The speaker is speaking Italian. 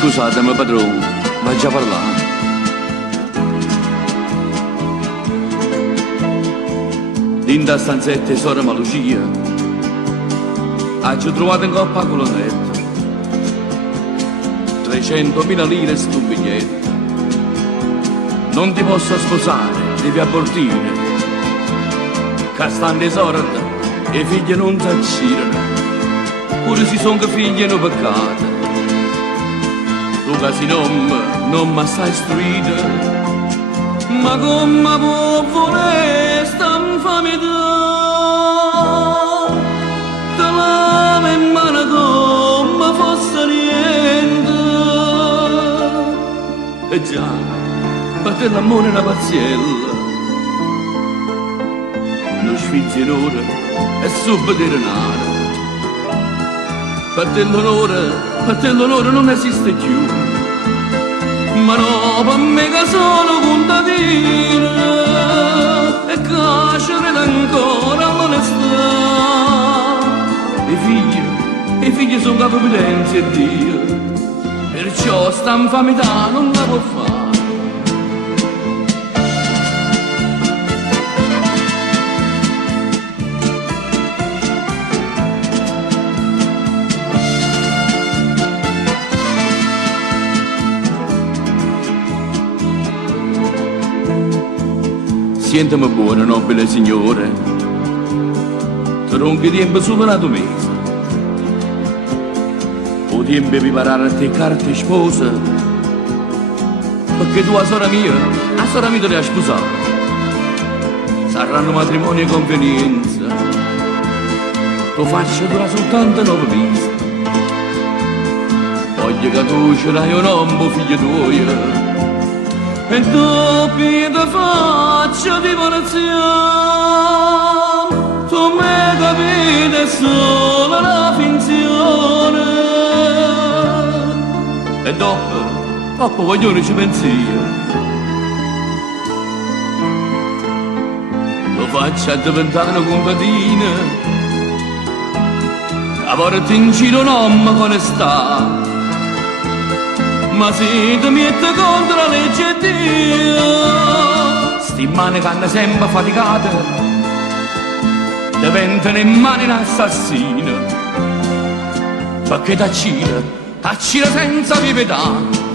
Scusatemi padrone, vai già a parlare. In da stanzetta sora Malucia ci trovato in coppa con la netta 300.000 lire sto biglietto. Non ti posso sposare, devi abortire, che stanno i sordi e i figli non si accirano, pure si sono figli non peccati. Tu che non mi stai istruito, ma come può volere sta infamità? Te lava in mano come fosse niente. E già, per te l'amore è una pazziella, non sfizzi in ora e subito denaro. Per te l'onore non esiste più, ma no, per me che sono contadino e carcere ancora l'onestà. I figli sono capovidenza e Dio, perciò sta infamità non la può fare. Sientami buono, nobile signore, tronchi tempo superato mese, o tempo di preparare a te carte sposa, perché tu la sorella mia te la sposare, saranno matrimonio e convenienza, tu faccia dura soltanto 9 mesi, voglio che tu ce l'hai un uomo figlio tuo, e doppia ti faccio divorazione, tu mi capite è solo la finzione. E dopo voglio ci pensi io, lo faccio a diventare una contadina, a volte in giro un uomo con onestà. Ma se ti metti contro la legge di Dio, sti mani che hanno sempre faticate diventano in mani un assassino, perché t'accira senza pietà.